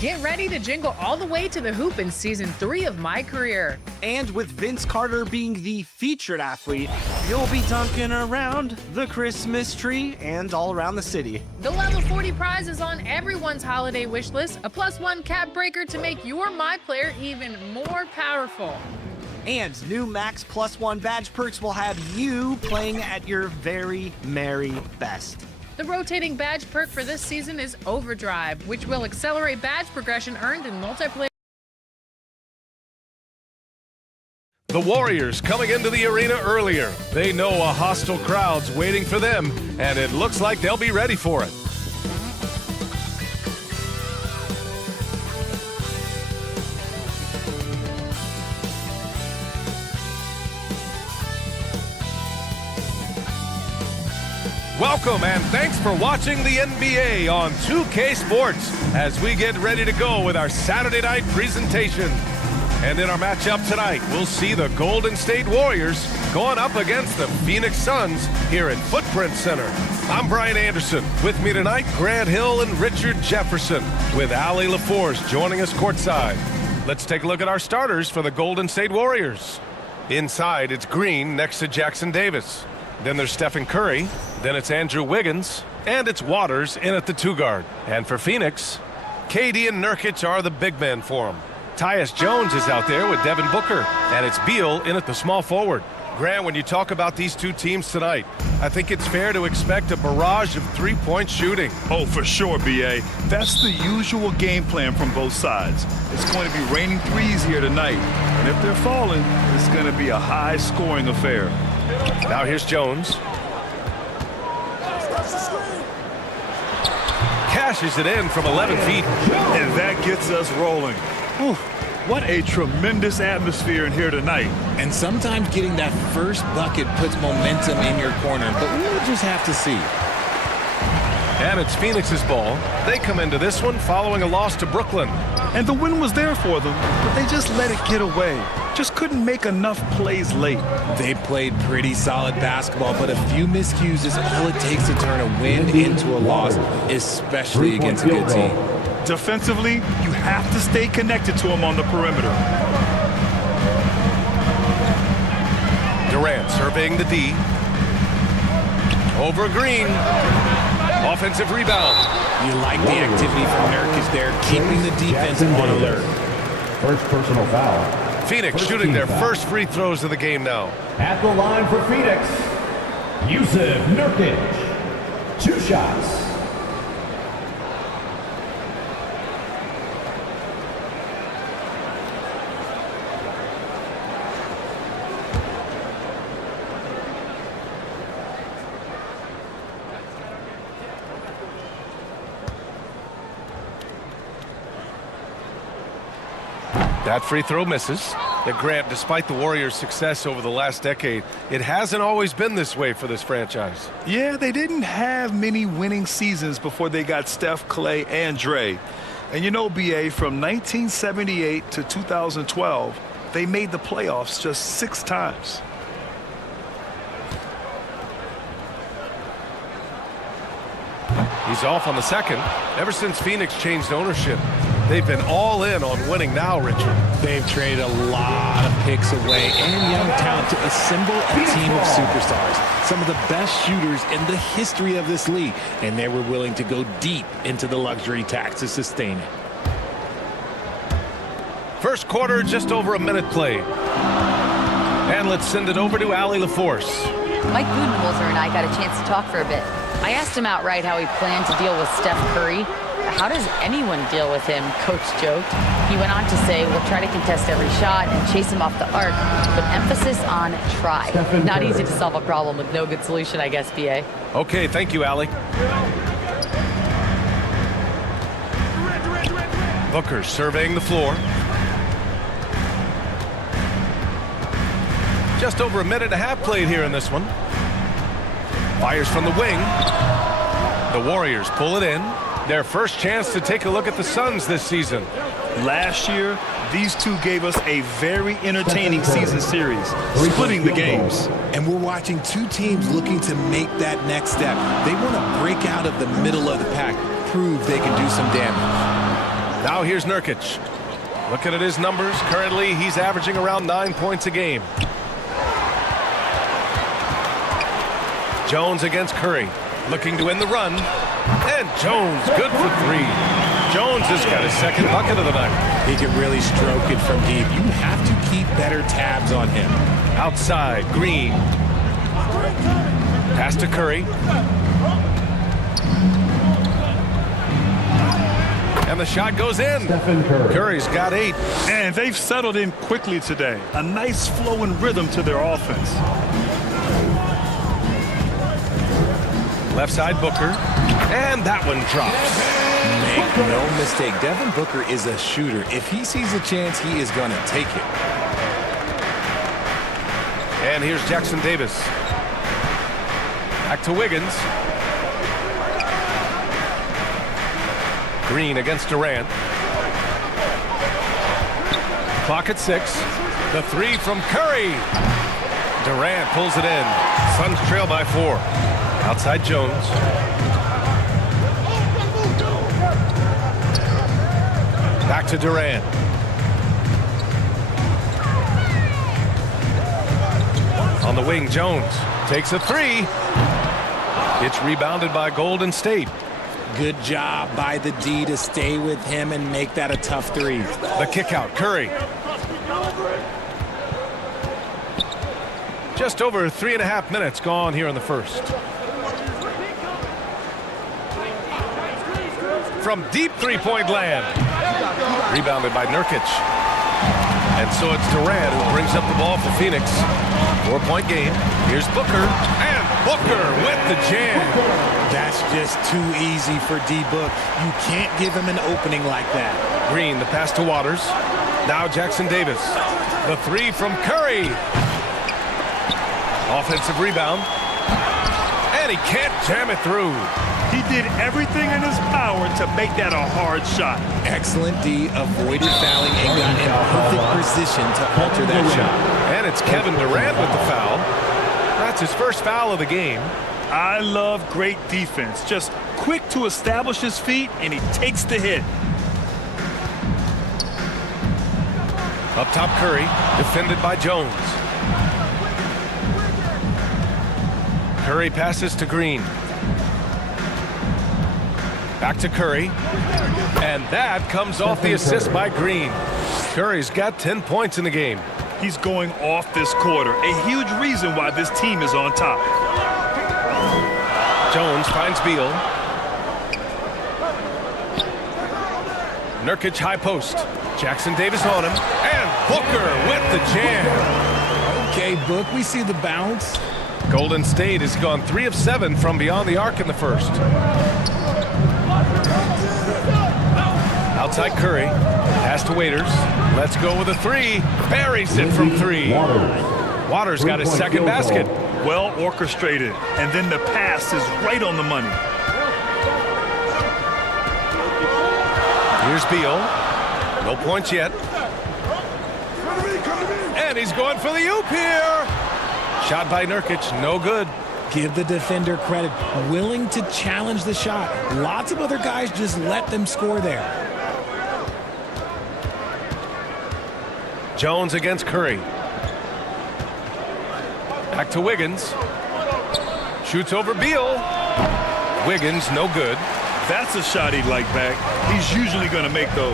Get ready to jingle all the way to the hoop in Season 3 of My Career. And with Vince Carter being the featured athlete, you'll be dunking around the Christmas tree and all around the city. The Level 40 prize is on everyone's holiday wish list, a +1 cap breaker to make your My Player even more powerful. And new Max +1 badge perks will have you playing at your very merry best. The rotating badge perk for this season is Overdrive, which will accelerate badge progression earned in multiplayer. The Warriors coming into the arena earlier. They know a hostile crowd's waiting for them, and it looks like they'll be ready for it. Welcome and thanks for watching the NBA on 2K Sports as we get ready to go with our Saturday night presentation. And in our matchup tonight, we'll see the Golden State Warriors going up against the Phoenix Suns here at Footprint Center. I'm Brian Anderson. With me tonight, Grant Hill and Richard Jefferson, with Ali LaForce joining us courtside. Let's take a look at our starters for the Golden State Warriors. Inside, it's Green next to Jackson Davis. Then there's Stephen Curry. Then it's Andrew Wiggins. And it's Waters in at the 2 guard. And for Phoenix, KD and Nurkic are the big men for him. Tyus Jones is out there with Devin Booker. And it's Beal in at the small forward. Grant, when you talk about these two teams tonight, I think it's fair to expect a barrage of three-point shooting. Oh, for sure, B.A. That's the usual game plan from both sides. It's going to be raining threes here tonight. And if they're falling, it's going to be a high-scoring affair. Now here's Jones. Cashes it in from 11 feet. And that gets us rolling. Whew. What a tremendous atmosphere in here tonight. And sometimes getting that first bucket puts momentum in your corner, but we'll just have to see. And it's Phoenix's ball. They come into this one following a loss to Brooklyn. And the win was there for them, but they just let it get away. Just couldn't make enough plays late. They played pretty solid basketball, but a few miscues is all it takes to turn a win into a loss, especially against a good team. Defensively, you have to stay connected to him on the perimeter. Durant surveying the D. Over Green. Offensive rebound. You like the activity from Nurkic there, keeping the defense on alert. First personal foul. Phoenix shooting their first free throws of the game now. At the line for Phoenix, Yusuf Nurkic. 2 shots. That free throw misses. And Grant, despite the Warriors' success over the last decade, it hasn't always been this way for this franchise. Yeah, they didn't have many winning seasons before they got Steph, Clay, and Dre. And you know, B.A., from 1978 to 2012, they made the playoffs just 6 times. He's off on the second. Ever since Phoenix changed ownership, they've been all in on winning now, Richard. They've traded a lot of picks away and young talent to assemble a team of superstars. Some of the best shooters in the history of this league, and they were willing to go deep into the luxury tax to sustain it. First quarter, just over a minute played. And let's send it over to Ali LaForce. Mike Budenholzer and I got a chance to talk for a bit. I asked him outright how he planned to deal with Steph Curry. How does anyone deal with him, Coach joked. He went on to say, we'll try to contest every shot and chase him off the arc, but emphasis on try. Not easy to solve a problem with no good solution, I guess, B.A. Okay, thank you, Ali. Booker surveying the floor. Just over a minute and a half played here in this one. Fires from the wing. The Warriors pull it in. Their first chance to take a look at the Suns this season. Last year, these two gave us a very entertaining season series, splitting the games. And we're watching two teams looking to make that next step. They want to break out of the middle of the pack, prove they can do some damage. Now here's Nurkic. Looking at his numbers, currently he's averaging around 9 points a game. Jones against Curry, looking to win the run. And Jones, good for three. Jones has got his second bucket of the night. He can really stroke it from deep. You have to keep better tabs on him. Outside, Green. Pass to Curry. And the shot goes in. Curry's got 8. And they've settled in quickly today. A nice flow and rhythm to their offense. Left side, Booker. And that one drops. Make no mistake, Devin Booker is a shooter. If he sees a chance, he is going to take it. And here's Jackson Davis. Back to Wiggins. Green against Durant. Clock at 6. The three from Curry. Durant pulls it in. Suns trail by 4. Outside Jones. Back to Durant. On the wing, Jones takes a 3. It's rebounded by Golden State. Good job by the D to stay with him and make that a tough 3. The kick out, Curry. Just over 3.5 minutes gone here in the first. From deep three-point land. Rebounded by Nurkic. And so it's Durant who brings up the ball for Phoenix. 4-point game. Here's Booker. And Booker with the jam. That's just too easy for D-Book. You can't give him an opening like that. Green, the pass to Waters. Now Jackson Davis. The 3 from Curry. Offensive rebound. And he can't jam it through. He did everything in his power to make that a hard shot. Excellent D, avoided fouling and got in perfect position to alter that shot. And it's Kevin Durant with the foul. That's his first foul of the game. I love great defense. Just quick to establish his feet, and he takes the hit. Up top, Curry, defended by Jones. Curry passes to Green. Back to Curry. And that comes off the assist by Green. Curry's got 10 points in the game. He's going off this quarter. A huge reason why this team is on top. Jones finds Beal. Nurkic high post. Jackson Davis on him. And Booker with the jam. Okay, Book, we see the bounce. Golden State has gone 3 of 7 from beyond the arc in the first. Outside Curry. Pass to Waiters. Let's go with a 3. Buries it from 3. Waters got his second basket. Well orchestrated. And then the pass is right on the money. Here's Beal. No points yet. And he's going for the oop here. Shot by Nurkic. No good. Give the defender credit. Willing to challenge the shot. Lots of other guys just let them score there. Jones against Curry. Back to Wiggins. Shoots over Beal. Wiggins, no good. That's a shot he'd like back. He's usually going to make those.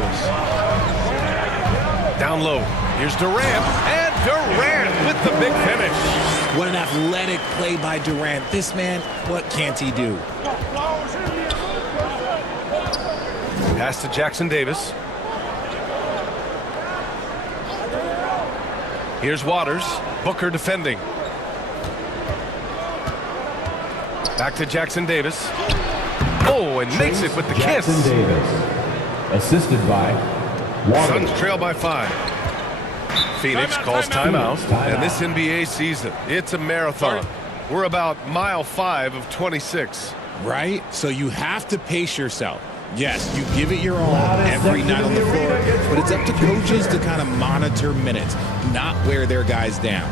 Down low. Here's Durant. And Durant with the big finish. What an athletic play by Durant. This man, what can't he do? Pass to Jackson Davis. Here's Waters. Booker defending. Back to Jackson Davis. Oh, and makes it with the kiss. Jackson Davis, assisted by Waters. Suns trail by 5. Phoenix calls timeout. And this NBA season, it's a marathon. We're about mile 5 of 26. Right? So you have to pace yourself. Yes, you give it your all every night on the floor, but it's up to coaches to kind of monitor minutes, not wear their guys down.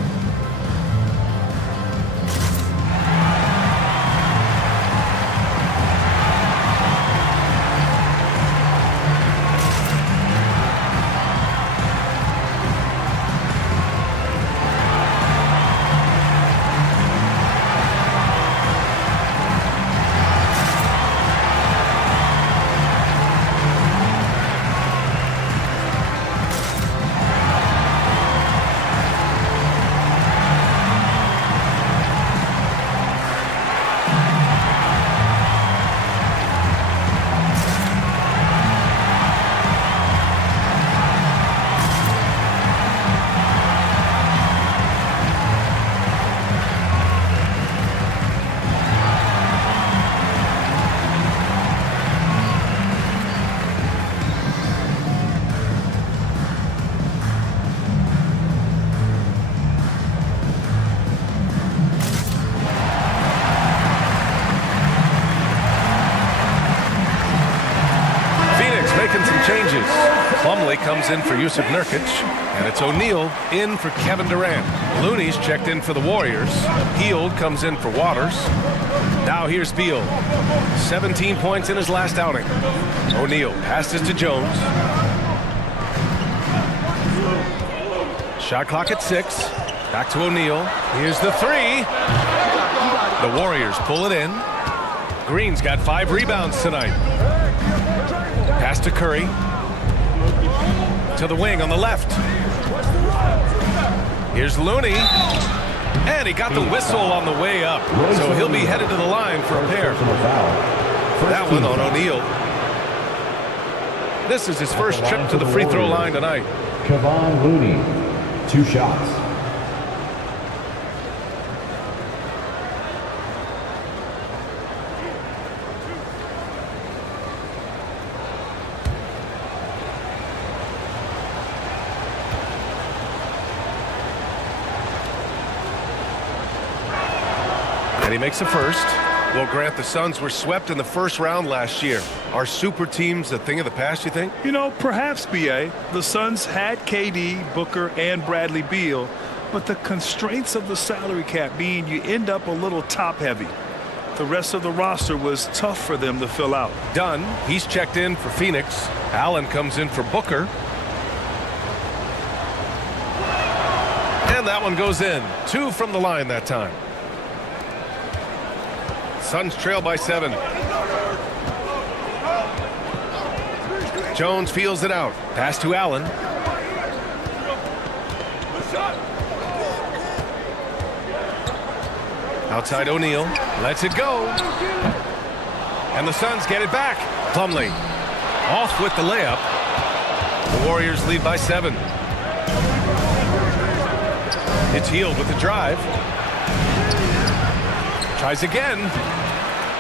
making some changes. Plumlee comes in for Yusuf Nurkic, and it's O'Neal in for Kevin Durant. Looney's checked in for the Warriors. Hield comes in for Waters. Now here's Beal. 17 points in his last outing. O'Neal passes to Jones. Shot clock at 6. Back to O'Neal. Here's the 3. The Warriors pull it in. Green's got 5 rebounds tonight. Pass to Curry. To the wing on the left. Here's Looney. And he got the whistle on the way up. So he'll be headed to the line for a pair. That one on O'Neal. This is his first trip to the free throw line tonight. Kevon Looney, 2 shots. And he makes a first. Well, Grant, the Suns were swept in the first round last year. Are super teams a thing of the past, you think? You know, perhaps, B.A. The Suns had KD, Booker, and Bradley Beal, but the constraints of the salary cap mean you end up a little top-heavy. The rest of the roster was tough for them to fill out. Dunn, he's checked in for Phoenix. Allen comes in for Booker. And that one goes in. 2 from the line that time. Suns trail by 7. Jones feels it out. Pass to Allen. Outside O'Neal. Lets it go. And the Suns get it back. Plumlee off with the layup. The Warriors lead by 7. It's Hield with the drive. Tries again.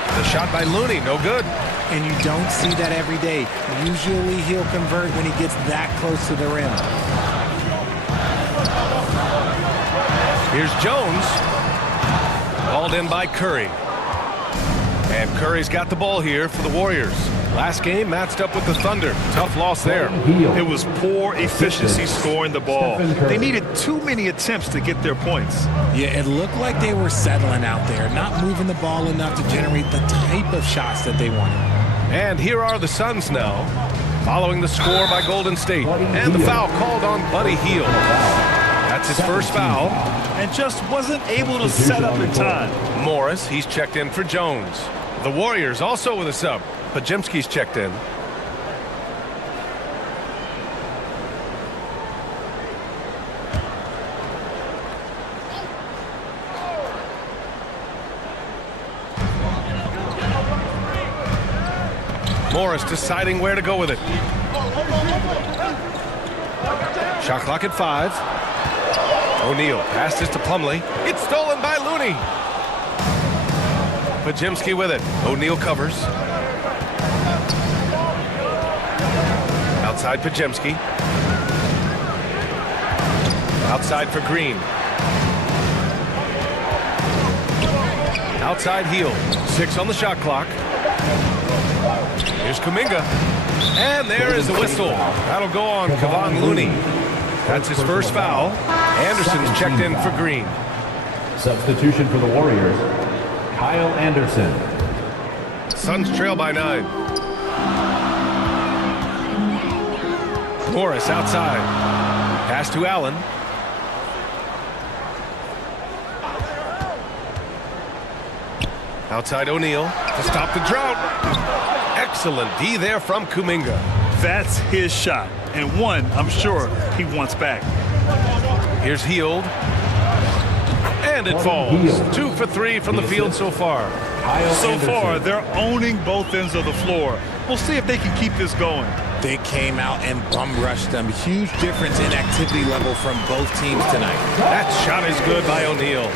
The shot by Looney, no good. And you don't see that every day. Usually he'll convert when he gets that close to the rim. Here's Jones. Called in by Curry. And Curry's got the ball here for the Warriors. Last game matched up with the Thunder. Tough loss there. It was poor efficiency scoring the ball. They needed too many attempts to get their points. Yeah, it looked like they were settling out there, not moving the ball enough to generate the type of shots that they wanted. And here are the Suns now, following the score by Golden State. And the foul called on Buddy Hield. That's his first foul. And just wasn't able to set up in time. Morris, he's checked in for Jones. The Warriors also with a sub. Pajemski's checked in. Morris deciding where to go with it. Shot clock at 5. O'Neal passes to Plumlee. It's stolen by Looney. Pajemski with it. O'Neal covers. Outside Pajemski. Outside for Green. Outside Hield. 6 on the shot clock. Here's Kuminga. And there is the whistle. That'll go on Kevon Looney. That's his first foul. Anderson's checked in for Green. Substitution for the Warriors, Kyle Anderson. Suns trail by 9. Morris outside. Pass to Allen. Outside O'Neal to stop the drought. Excellent D there from Kuminga. That's his shot, and one I'm sure he wants back. Here's Hield. And it falls. 2 for 3 from the field so far. So far, they're owning both ends of the floor. We'll see if they can keep this going. They came out and bum rushed them. Huge difference in activity level from both teams tonight. That shot is good by O'Neal.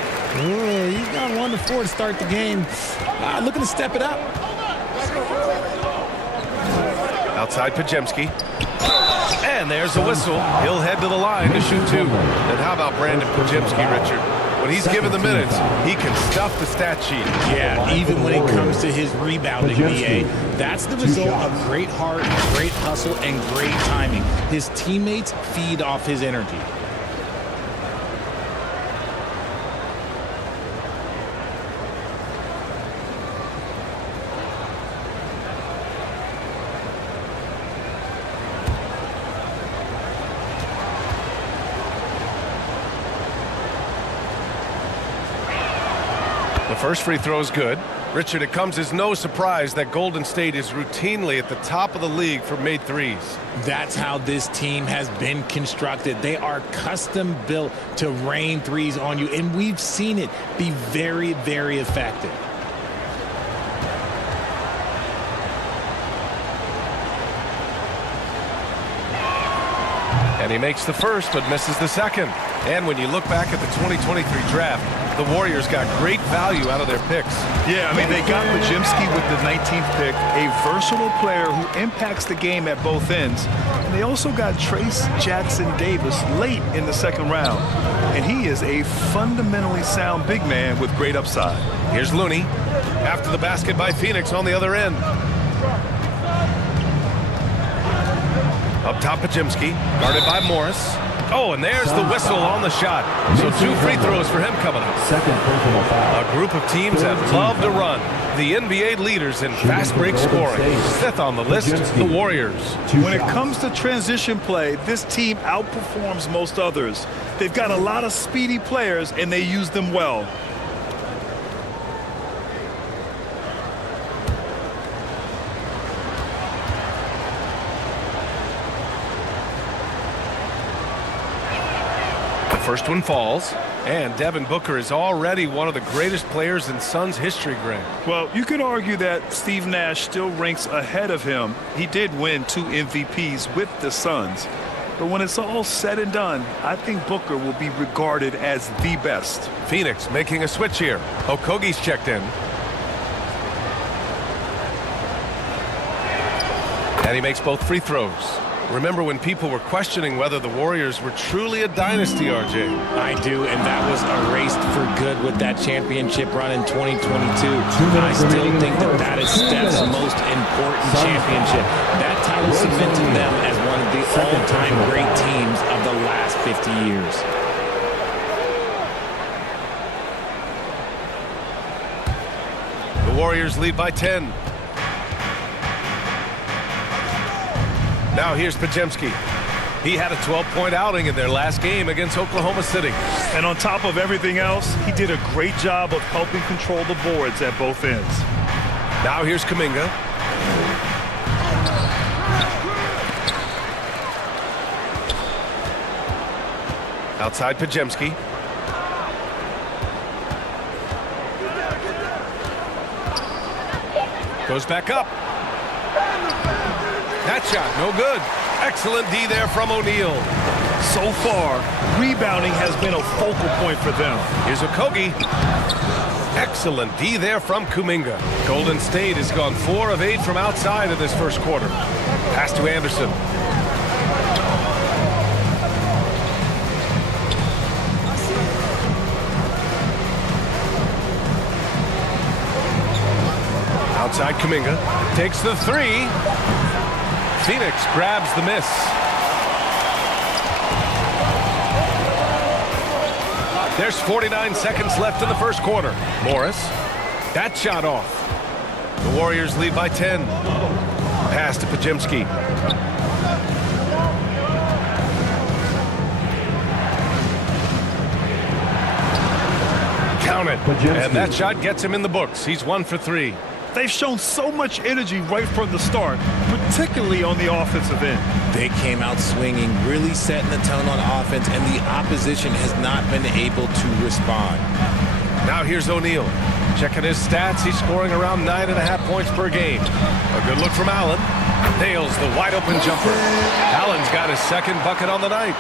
He's got 1 to 4 to start the game. Looking to step it up. Outside Pajemski. And there's the whistle. He'll head to the line to shoot 2. And how about Brandon Pajemski, Richard? When he's given the minutes, he can stuff the stat sheet. Yeah, even when it comes to his rebounding, BA, that's the result of great heart, great hustle, and great timing. His teammates feed off his energy. The first free throw is good. Richard, it comes as no surprise that Golden State is routinely at the top of the league for made threes. That's how this team has been constructed. They are custom built to rain threes on you, and we've seen it be very, very effective. And he makes the first, but misses the second. And when you look back at the 2023 draft, the Warriors got great value out of their picks. Yeah, I mean, they got Pajemski with the 19th pick, a versatile player who impacts the game at both ends. And they also got Trace Jackson-Davis late in the second round. And he is a fundamentally sound big man with great upside. Here's Looney after the basket by Phoenix on the other end. Up top, Pajemski, guarded by Morris. Oh, and there's the whistle on the shot. So 2 free throws for him coming up. A group of teams that love to run. The NBA leaders in fast break scoring. 5th on the list, the Warriors. When it comes to transition play, this team outperforms most others. They've got a lot of speedy players, and they use them well. First one falls, and Devin Booker is already one of the greatest players in Suns history, Greg. Well, you could argue that Steve Nash still ranks ahead of him. He did win 2 MVPs with the Suns. But when it's all said and done, I think Booker will be regarded as the best. Phoenix making a switch here. Okogie's checked in. And he makes both free throws. Remember when people were questioning whether the Warriors were truly a dynasty, RJ? I do, and that was erased for good with that championship run in 2022. I still think that is Steph's most important championship. That title cemented them as one of the all-time great teams of the last 50 years. The Warriors lead by 10. Now here's Pajemski. He had a 12-point outing in their last game against Oklahoma City. And on top of everything else, he did a great job of helping control the boards at both ends. Now here's Kuminga. Outside Pajemski. Goes back up. That shot, no good. Excellent D there from O'Neal. So far, rebounding has been a focal point for them. Here's Okogie. Excellent D there from Kuminga. Golden State has gone 4 of 8 from outside of this first quarter. Pass to Anderson. Outside Kuminga. Takes the 3. Phoenix grabs the miss. There's 49 seconds left in the first quarter. Morris. That shot off. The Warriors lead by 10. Pass to Pajemski. Count it. And that shot gets him in the books. He's 1 for 3. They've shown so much energy right from the start, particularly on the offensive end. They came out swinging, really setting the tone on offense, and the opposition has not been able to respond. Now here's O'Neal. Checking his stats, he's scoring around 9.5 points per game. A good look from Allen. Nails the wide-open jumper. Allen's got his second bucket on the night.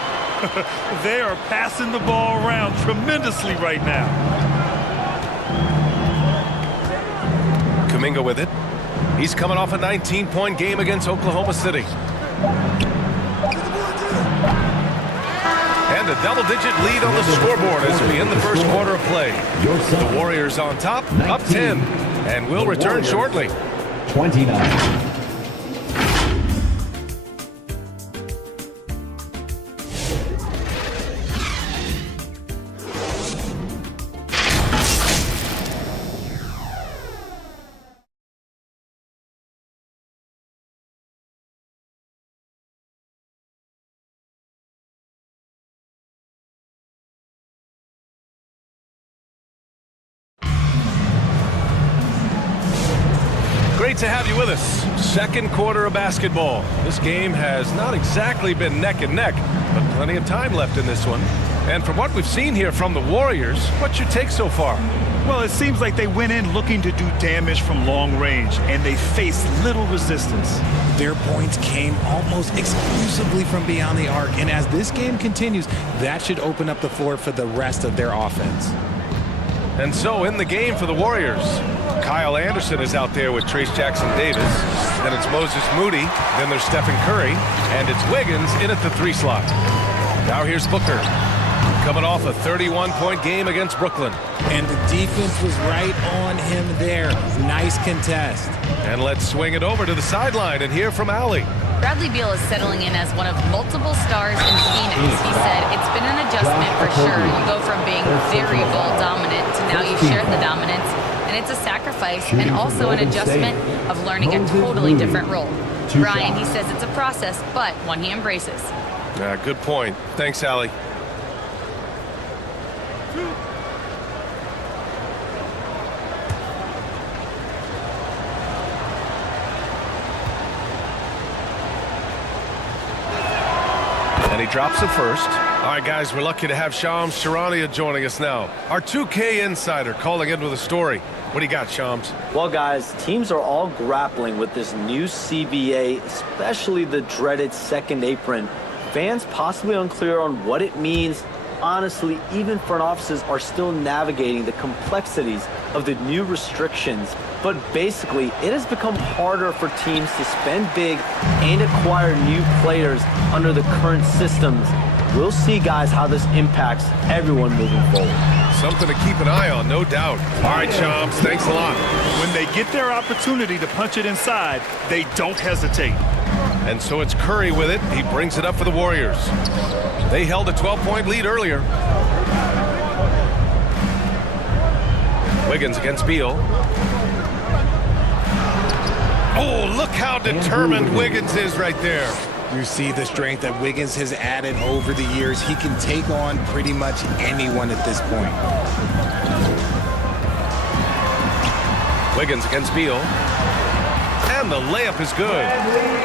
They are passing the ball around tremendously right now. Kuminga with it. He's coming off a 19-point game against Oklahoma City. And a double-digit lead on the scoreboard as we end the first quarter of play. The Warriors on top, up 10, and we'll return shortly. 29. Great to have you with us. Second quarter of basketball. This game has not exactly been neck and neck, but plenty of time left in this one. And from what we've seen here from the Warriors, what's your take so far? Well, it seems like they went in looking to do damage from long range, and they faced little resistance. Their points came almost exclusively from beyond the arc, and as this game continues, that should open up the floor for the rest of their offense. And so in the game for the Warriors, Kyle Anderson is out there with Trace Jackson-Davis. Then it's Moses Moody. Then there's Stephen Curry. And it's Wiggins in at the 3 slot. Now here's Booker, coming off a 31-point game against Brooklyn. And the defense was right on him there. Nice contest. And let's swing it over to the sideline and hear from Allie. Bradley Beal is settling in as one of multiple stars in Phoenix. He said it's been an adjustment for sure. You go from being very ball dominant to now you share the dominance, and it's a sacrifice and also an adjustment of learning a totally different role. Brian, he says it's a process, but one he embraces. Good point. Thanks, Allie. And he drops it first. All right, guys, we're lucky to have Shams Charania joining us now. Our 2K insider calling in with a story. What do you got, Shams? Well, guys, teams are all grappling with this new CBA, especially the dreaded second apron. Fans possibly unclear on what it means. Honestly, even front offices are still navigating the complexities of the new restrictions. But basically, it has become harder for teams to spend big and acquire new players under the current systems. We'll see, guys, how this impacts everyone moving forward. Something to keep an eye on, no doubt. All right, Shams, thanks a lot. When they get their opportunity to punch it inside, they don't hesitate. And so it's Curry with it. He brings it up for the Warriors. They held a 12-point lead earlier. Wiggins against Beal. Oh, look how determined Wiggins is right there. You see the strength that Wiggins has added over the years. He can take on pretty much anyone at this point. Wiggins against Beal. And the layup is good.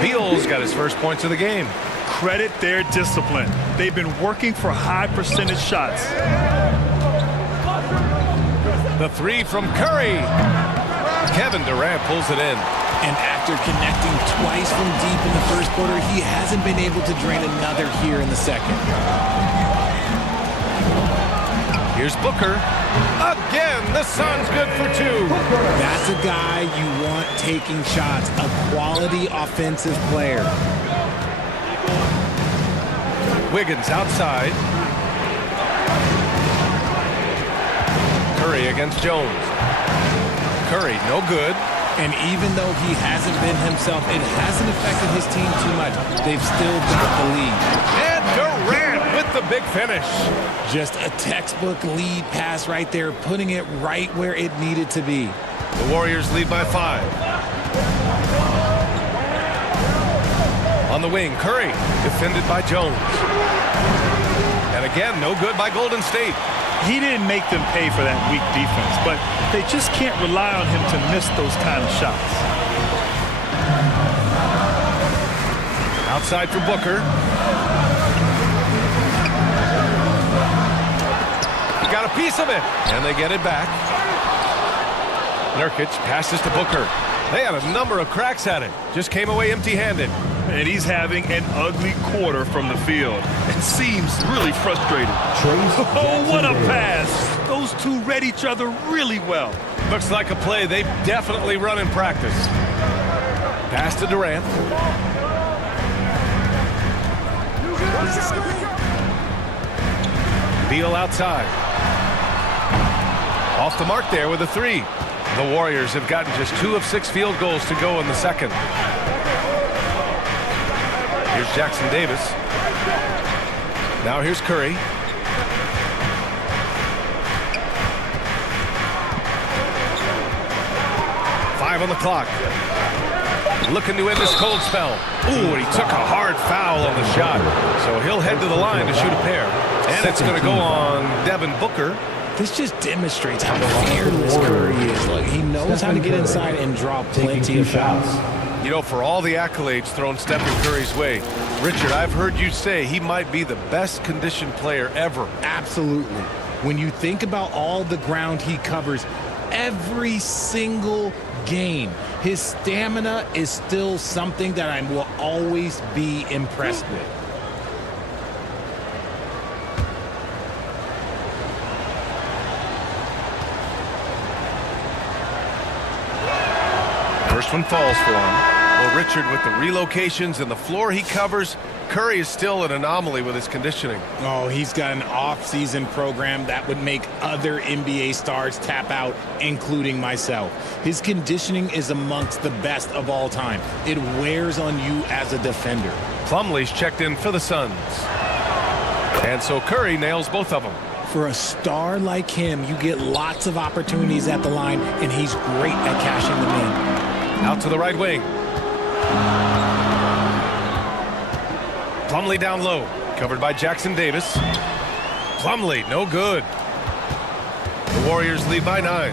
Beal's got his first points of the game. Credit their discipline. They've been working for high percentage shots. The 3 from Curry. Kevin Durant pulls it in. And after connecting twice from deep in the first quarter, he hasn't been able to drain another here in the second. Here's Booker. Again, the Suns good for 2. That's a guy you want taking shots, a quality offensive player. Wiggins outside. Curry against Jones. Curry, no good. And even though he hasn't been himself, it hasn't affected his team too much. They've still got the lead. And Durant with the big finish. Just a textbook lead pass right there, putting it right where it needed to be. The Warriors lead by 5. On the wing, Curry, defended by Jones. And again, no good by Golden State. He didn't make them pay for that weak defense, but they just can't rely on him to miss those kind of shots. Outside for Booker. He got a piece of it, and they get it back. Nurkic passes to Booker. They had a number of cracks at it. Just came away empty-handed. And he's having an ugly quarter from the field. It seems really frustrated. Oh, what a pass. Those two read each other really well. Looks like a play they've definitely run in practice. Pass to Durant. Beal outside. Off the mark there with a 3. The Warriors have gotten just 2 of 6 field goals to go in the second. Here's Jackson Davis. Now here's Curry. Five on the clock. Looking to end this cold spell. Ooh, and he took a hard foul on the shot. So he'll head to the line to shoot a pair. And it's going to go on Devin Booker. This just demonstrates how fearless Curry is. Like, he knows how to get inside and draw plenty of fouls. You know, for all the accolades thrown Stephen Curry's way, Richard, I've heard you say he might be the best conditioned player ever. Absolutely. When you think about all the ground he covers every single game, his stamina is still something that I will always be impressed with. First one falls for him. Well, Richard, with the relocations and the floor he covers, Curry is still an anomaly with his conditioning. Oh, he's got an off-season program that would make other NBA stars tap out, including myself. His conditioning is amongst the best of all time. It wears on you as a defender. Plumlee's checked in for the Suns. And so Curry nails both of them. For a star like him, you get lots of opportunities at the line, and he's great at cashing them in. Out to the right wing. Plumlee down low. Covered by Jackson Davis. Plumlee, no good. The Warriors lead by 9.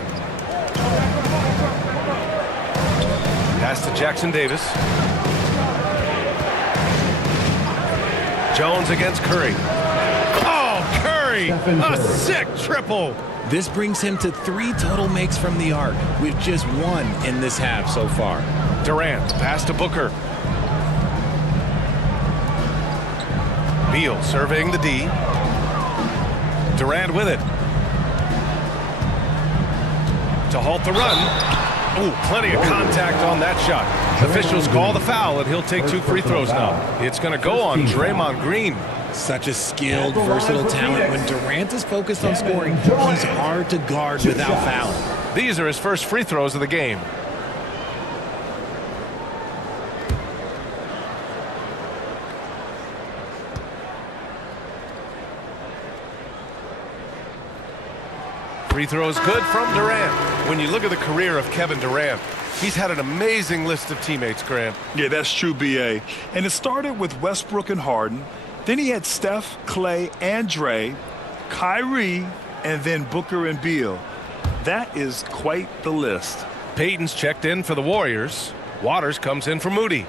Pass to Jackson Davis. Jones against Curry. Oh, Curry! A sick triple! This brings him to 3 total makes from the arc, with just 1 in this half so far. Durant, pass to Booker. Beal surveying the D. Durant with it. To halt the run. Ooh, plenty of contact on that shot. Officials call the foul, and he'll take 2 free throws now. It's going to go on Draymond Green. Such a skilled, versatile talent. When Durant is focused on scoring, he's hard to guard without fouling. These are his first free throws of the game. Free throws good from Durant. When you look at the career of Kevin Durant, he's had an amazing list of teammates, Grant. Yeah, that's true, B.A. And it started with Westbrook and Harden. Then he had Steph, Clay, and Dre, Kyrie, and then Booker and Beal. That is quite the list. Payton's checked in for the Warriors. Waters comes in for Moody.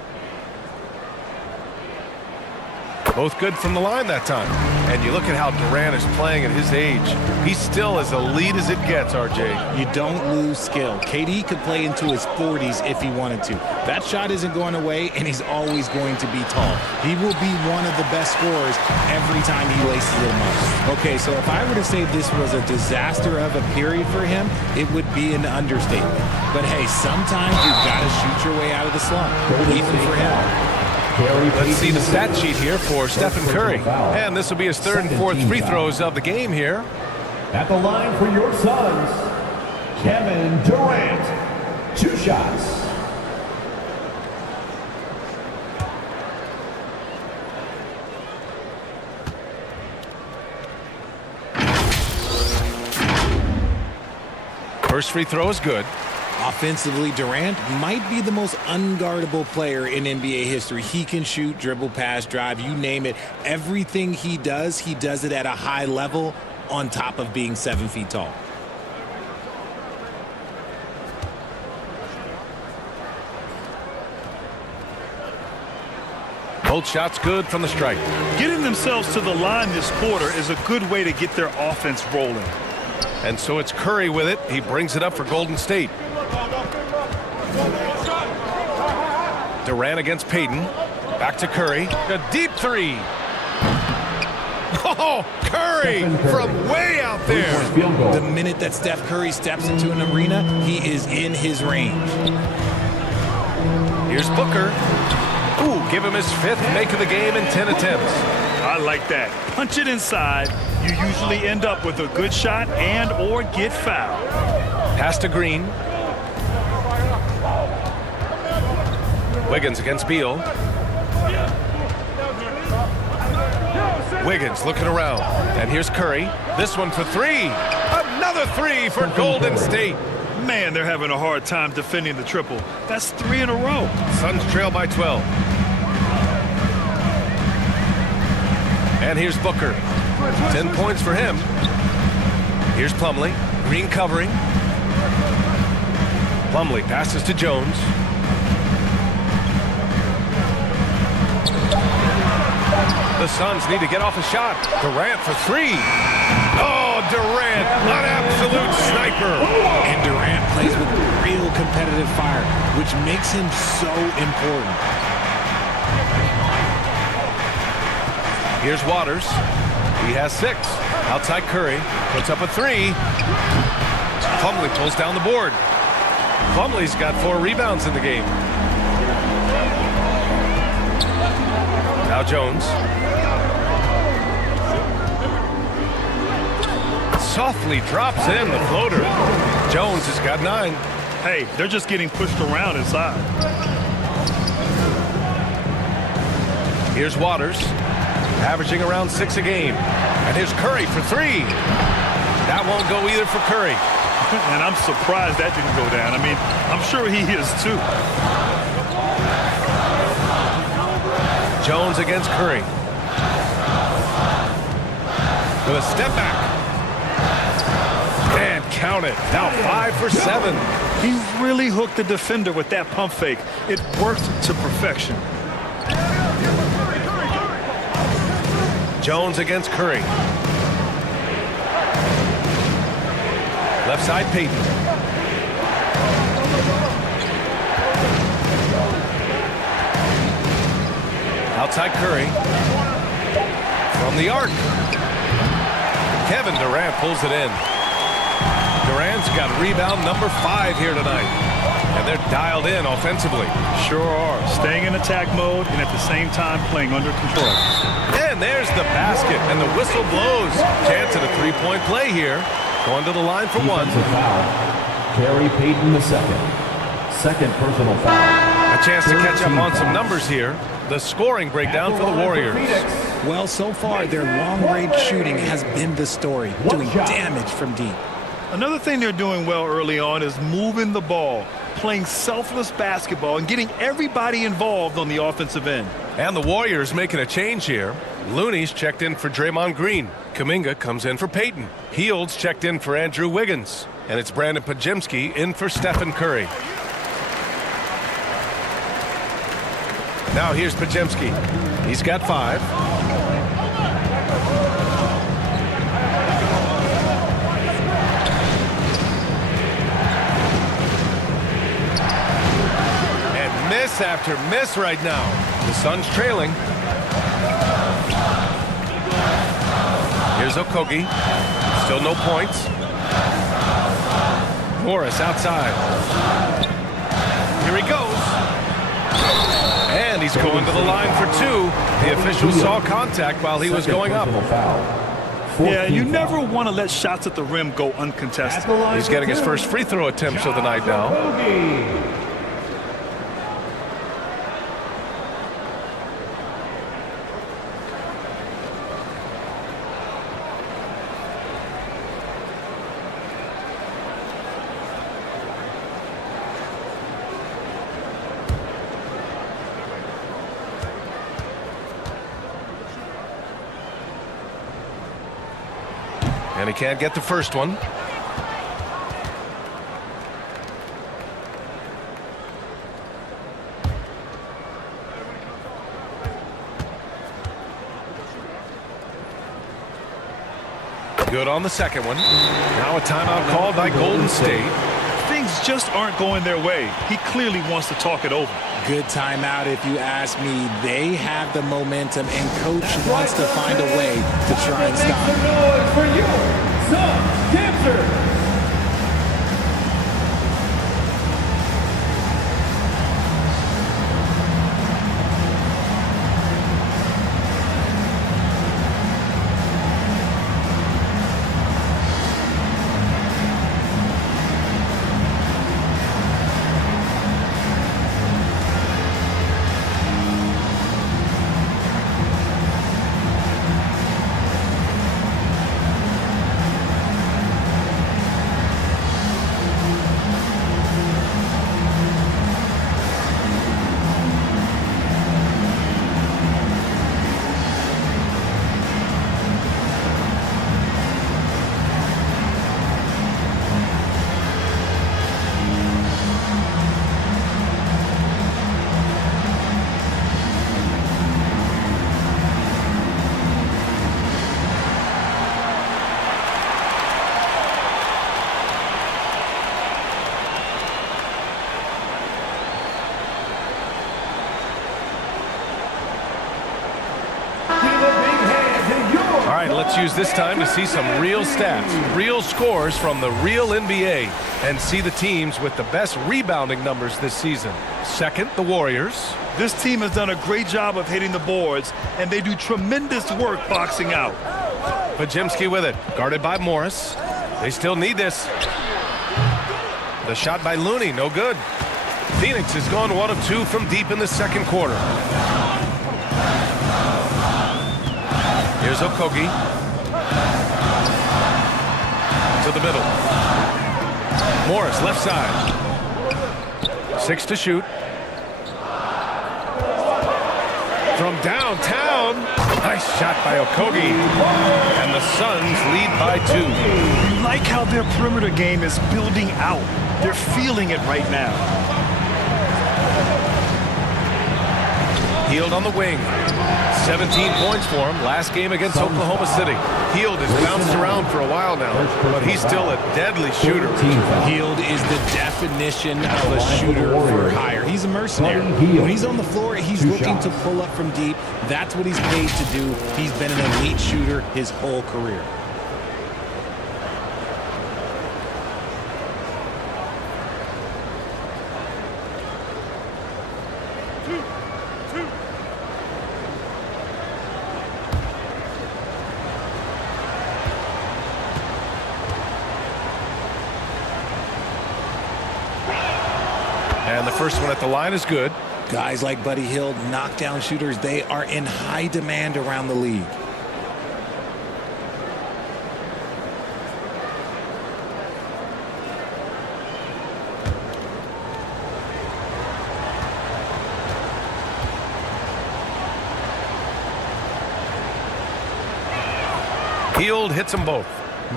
Both good from the line that time. And you look at how Durant is playing at his age. He's still as elite as it gets, RJ. You don't lose skill. KD could play into his 40s if he wanted to. That shot isn't going away, and he's always going to be tall. He will be one of the best scorers every time he laces them up. Okay, so if I were to say this was a disaster of a period for him, it would be an understatement. But hey, sometimes you've got to shoot your way out of the slump, even for him. Let's see the stat sheet here for Stephen Curry. And this will be his 3rd and 4th free throws of the game here. At the line for your Suns, Kevin Durant. 2 shots. First free throw is good. Offensively, Durant might be the most unguardable player in NBA history. He can shoot, dribble, pass, drive, you name it. Everything he does it at a high level on top of being 7 feet tall. Both shots good from the stripe. Getting themselves to the line this quarter is a good way to get their offense rolling. And so it's Curry with it. He brings it up for Golden State. Durant against Payton. Back to Curry. A deep 3. Oh, Curry from way out there. The minute that Steph Curry steps into an arena, he is in his range. Here's Booker. Ooh, give him his 5th make of the game in 10 attempts. I like that. Punch it inside. You usually end up with a good shot and or get fouled. Pass to Green. Wiggins against Beal. Wiggins looking around. And here's Curry. This one for three. Another three for Golden State. Man, they're having a hard time defending the triple. That's 3 in a row. Suns trail by 12. And here's Booker. 10 points for him. Here's Plumlee. Green covering. Plumlee passes to Jones. The Suns need to get off a shot. Durant for three. Oh, Durant, an absolute sniper. And Durant plays with real competitive fire, which makes him so important. Here's Waters. He has 6. Outside Curry. Puts up a 3. Plumlee pulls down the board. Plumlee's got 4 rebounds in the game. Now Jones. Softly drops in the floater. Jones has got 9. Hey, they're just getting pushed around inside. Here's Waters, averaging around 6 a game. And here's Curry for 3. That won't go either for Curry. And I'm surprised that didn't go down. I mean, I'm sure he is too. Jones against Curry. With a step back. And count it. Now 5 for 7. He really hooked the defender with that pump fake. It worked to perfection. Jones against Curry. Left side, Payton. Outside Curry. From the arc. Kevin Durant pulls it in. Durant's got rebound number 5 here tonight. And they're dialed in offensively. Sure are. Staying in attack mode and at the same time playing under control. And there's the basket, and the whistle blows. Chance at a 3-point play here. Going to the line for 1. Defensive foul. Gary Payton the second personal foul. A chance to catch up on some numbers here. The scoring breakdown for the Warriors. Well, so far, their long-range shooting has been the story, doing damage from deep. Another thing they're doing well early on is moving the ball, playing selfless basketball, and getting everybody involved on the offensive end. And the Warriors making a change here. Looney's checked in for Draymond Green. Kuminga comes in for Payton. Heald's checked in for Andrew Wiggins. And it's Brandon Podziemski in for Stephen Curry. Now here's Podziemski. He's got 5. And miss after miss right now. The Suns trailing. Here's Okogie. Still no points. Morris outside. Here he goes. And he's going to the line for 2. The official saw contact while he was going up. Yeah, you never want to let shots at the rim go uncontested. He's getting his first free throw attempts of the night now. And he can't get the first one. Good on the second one. Now a timeout called by Golden State. Things just aren't going their way. He clearly wants to talk it over. Good timeout if you ask me. They have the momentum, and coach wants to find a way to try and stop. Make some noise for you, Suns dancers. right, let's use this time to see some real stats, real scores from the real NBA, and see the teams with the best rebounding numbers this season. Second, the Warriors. This team has done a great job of hitting the boards, and they do tremendous work boxing out. Pajemski with it, guarded by Morris. They still need this. The shot by Looney, no good. Phoenix has gone 1 of 2 from deep in the second quarter. Here's Okogie. To the middle. Morris, left side. 6 to shoot. From downtown. Nice shot by Okogie. And the Suns lead by 2. You like how their perimeter game is building out. They're feeling it right now. Hield on the wing. 17 points for him last game against Oklahoma City. Hield has bounced around for a while now, but he's still a deadly shooter. Hield is the definition of a shooter for hire. He's a mercenary. When he's on the floor, he's looking to pull up from deep. That's what he's paid to do. He's been an elite shooter his whole career. And the first one at the line is good. Guys like Buddy Hield, knockdown shooters, they are in high demand around the league. Hield hits them both.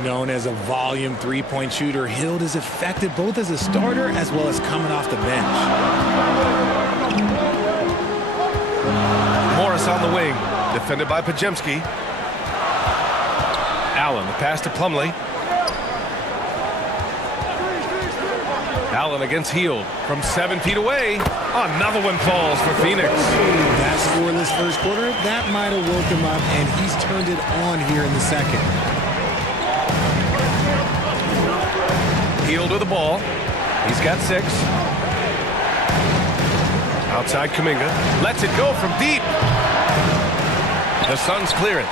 Known as a volume three-point shooter, Hield is effective both as a starter as well as coming off the bench. Morris on the wing, defended by Pajemski. Allen, the pass to Plumlee. Allen against Hield from 7 feet away. Another one falls for Phoenix. That scoreless first quarter, that might have woke him up, and he's turned it on here in the second. Hield with the ball. He's got 6. Outside Kuminga. Lets it go from deep. The Suns clear it.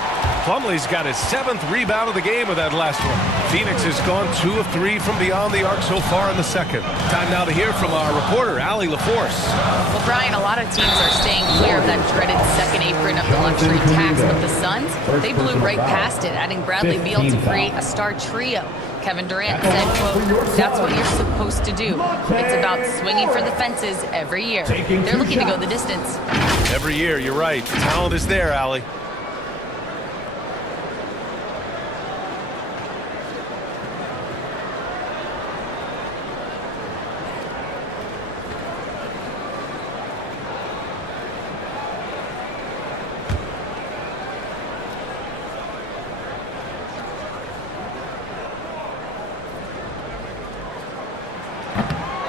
Plumlee's got his 7th rebound of the game with that last one. Phoenix has gone 2 of 3 from beyond the arc so far in the second. Time now to hear from our reporter, Allie LaForce. Well, Brian, a lot of teams are staying clear of that dreaded second apron of the luxury tax, but the Suns, they blew right past it, adding Bradley Beal to create a star trio. Kevin Durant said, quote, "That's what you're supposed to do. It's about swinging for the fences every year." They're looking to go the distance. Every year, you're right. The talent is there, Allie.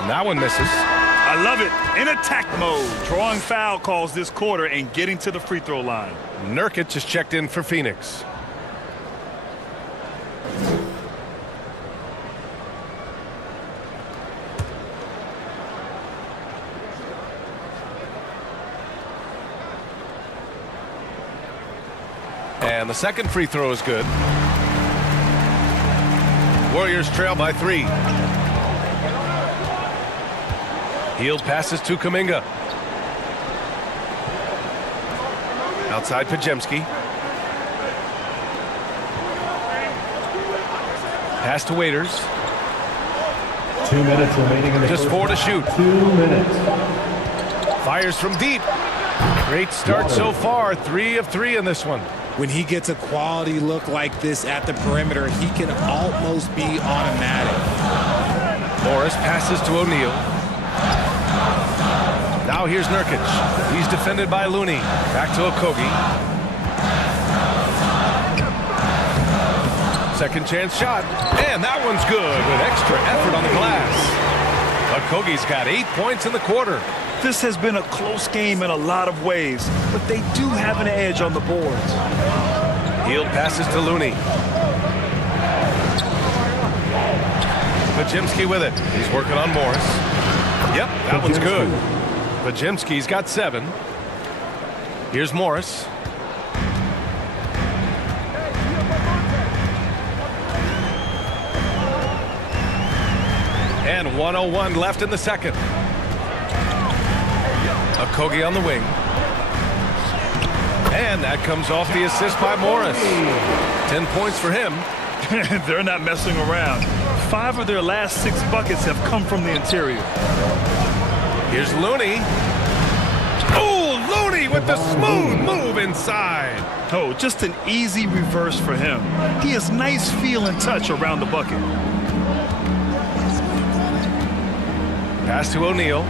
That one misses. I love it. In attack mode. Drawing foul calls this quarter and getting to the free throw line. Nurkic just checked in for Phoenix. And the second free throw is good. Warriors trail by 3. Hield passes to Kuminga. Outside Pajemski. Pass to Waiters. 2 minutes remaining in the Just 4 to shoot. 2 minutes. Fires from deep. Great start so far. 3 of 3 in this one. When he gets a quality look like this at the perimeter, he can almost be automatic. Morris passes to O'Neal. Now here's Nurkic. He's defended by Looney. Back to Okogie. Second chance shot. And that one's good with extra effort on the glass. Okogie's got 8 points in the quarter. This has been a close game in a lot of ways, but they do have an edge on the boards. Healed passes to Looney. Pajemski with it. He's working on Morris. Yep, that one's good. Pajemski's got 7. Here's Morris. And 1:01 left in the second. Okogie on the wing. And that comes off the assist by Morris. 10 points for him. They're not messing around. 5 of their last 6 buckets have come from the interior. Here's Looney. Oh, Looney with the smooth move inside. Oh, just an easy reverse for him. He has nice feel and touch around the bucket. Pass to O'Neal.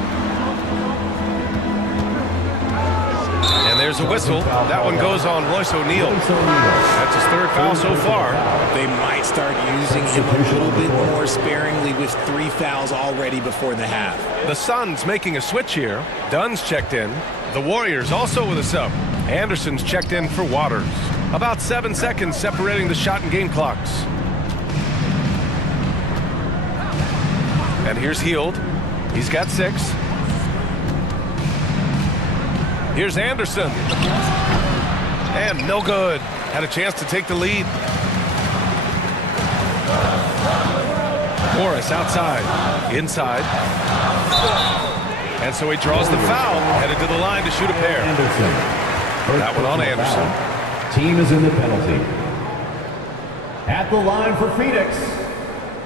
And there's a whistle. That one goes on Royce O'Neal. That's his 3rd foul so far. They might start using him a little bit more sparingly with 3 fouls already before the half. The Suns making a switch here. Dunn's checked in. The Warriors also with a sub. Anderson's checked in for Waters. About 7 seconds separating the shot and game clocks. And here's Heald. He's got 6. Here's Anderson. And no good. Had a chance to take the lead. Morris outside. Inside. And so he draws the foul. Headed to the line to shoot a pair. That one on Anderson. Team is in the penalty. At the line for Phoenix,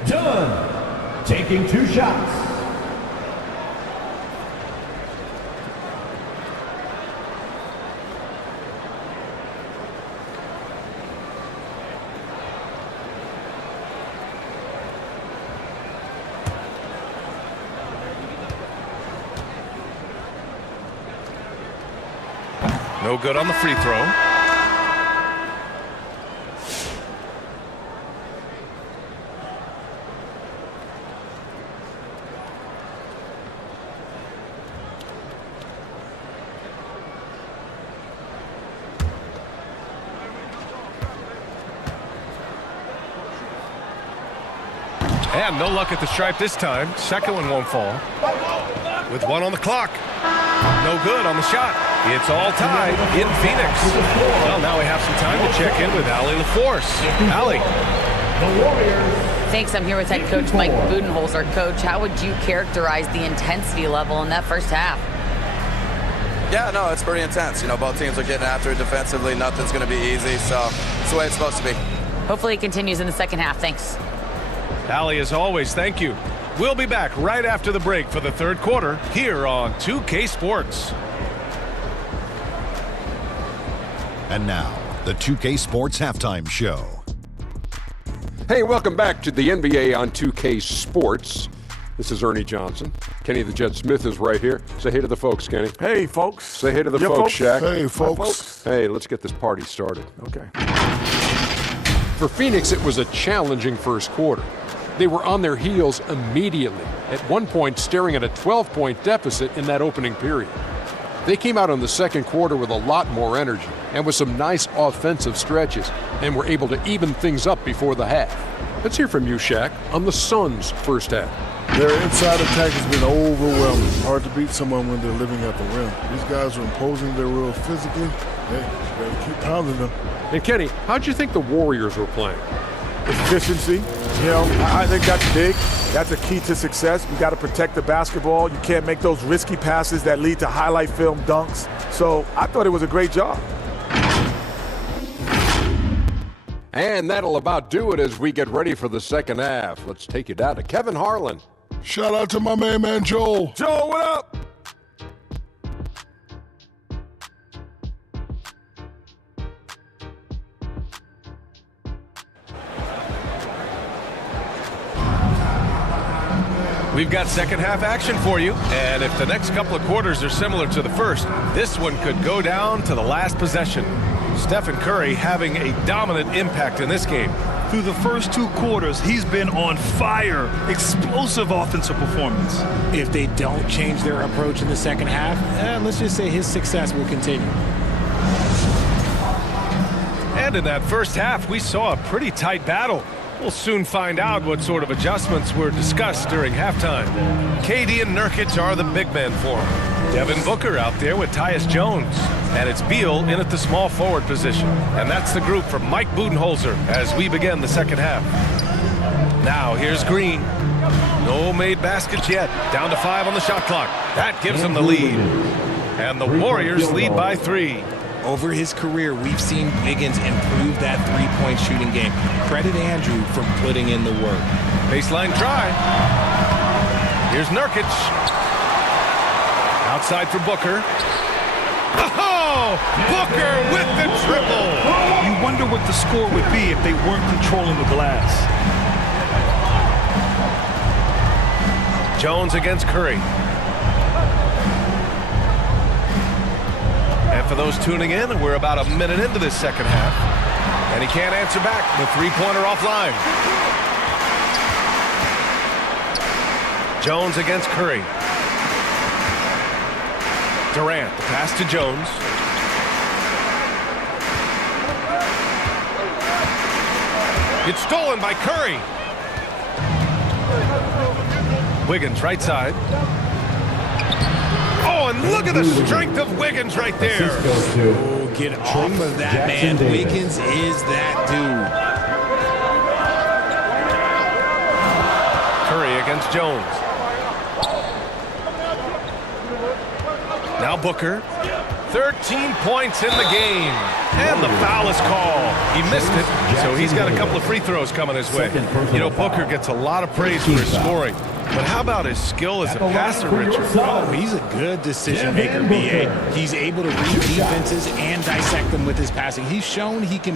Dunn taking 2 shots. No good on the free throw. And no luck at the stripe this time. Second one won't fall. With 1 on the clock. No good on the shot. It's all tied in Phoenix. Well, now we have some time to check in with Allie LaForce. Allie. The Warriors. Thanks. I'm here with head coach Mike Budenholzer. Coach, how would you characterize the intensity level in that first half? Yeah, no, it's pretty intense. You know, both teams are getting after it defensively. Nothing's going to be easy, so it's the way it's supposed to be. Hopefully it continues in the second half. Thanks. Allie, as always, thank you. We'll be back right after the break for the 3rd quarter here on 2K Sports. And now, the 2K Sports Halftime Show. Hey, welcome back to the NBA on 2K Sports. This is Ernie Johnson. Kenny the Jet Smith is right here. Say hey to the folks, Kenny. Hey, folks. Say hey to the folks, Shaq. Hey, folks. Hey, let's get this party started. Okay. For Phoenix, it was a challenging first quarter. They were on their heels immediately, at one point staring at a 12-point deficit in that opening period. They came out in the second quarter with a lot more energy and with some nice offensive stretches and were able to even things up before the half. Let's hear from you, Shaq, on the Suns' first half. Their inside attack has been overwhelming. Hard to beat someone when they're living at the rim. These guys are imposing their will physically. Hey, you gotta keep pounding them. And Kenny, how'd you think the Warriors were playing? Efficiency, you know, I think that's big. That's a key to success. You got to protect the basketball. You can't make those risky passes that lead to highlight film dunks. So I thought it was a great job. And that'll about do it as we get ready for the second half. Let's take you down to Kevin Harlan. Shout out to my man Joel. Joel, what up? We've got second half action for you, and if the next couple of quarters are similar to the first, this one could go down to the last possession. Stephen Curry having a dominant impact in this game. Through the first 2 quarters, he's been on fire. Explosive offensive performance. If they don't change their approach in the second half, let's just say his success will continue. And in that first half, we saw a pretty tight battle. We'll soon find out what sort of adjustments were discussed during halftime. KD and Nurkic are the big men for him. Devin Booker out there with Tyus Jones. And it's Beal in at the small forward position. And that's the group from Mike Budenholzer as we begin the second half. Now here's Green. No made baskets yet. Down to 5 on the shot clock. That gives them the lead. And the Warriors lead by 3. Over his career, we've seen Wiggins improve that three-point shooting game. Credit Andrew for putting in the work. Baseline try. Here's Nurkic. Outside for Booker. Oh! Booker with the triple. You wonder what the score would be if they weren't controlling the glass. Jones against Curry. And for those tuning in, we're about a minute into this second half. And he can't answer back. The three-pointer offline. Jones against Curry. Durant, the pass to Jones. It's stolen by Curry. Wiggins, right side. Oh, and look at the strength of Wiggins right there. Oh, get off of that, man. Wiggins is that dude. Curry against Jones. Now Booker. 13 points in the game. And the foul is called. He missed it, so he's got a couple of free throws coming his way. You know, Booker gets a lot of praise for his scoring. But how about his skill as a passer, Richard? Oh, he's a good decision maker, B.A. He's able to read defenses and dissect them with his passing. He's shown he can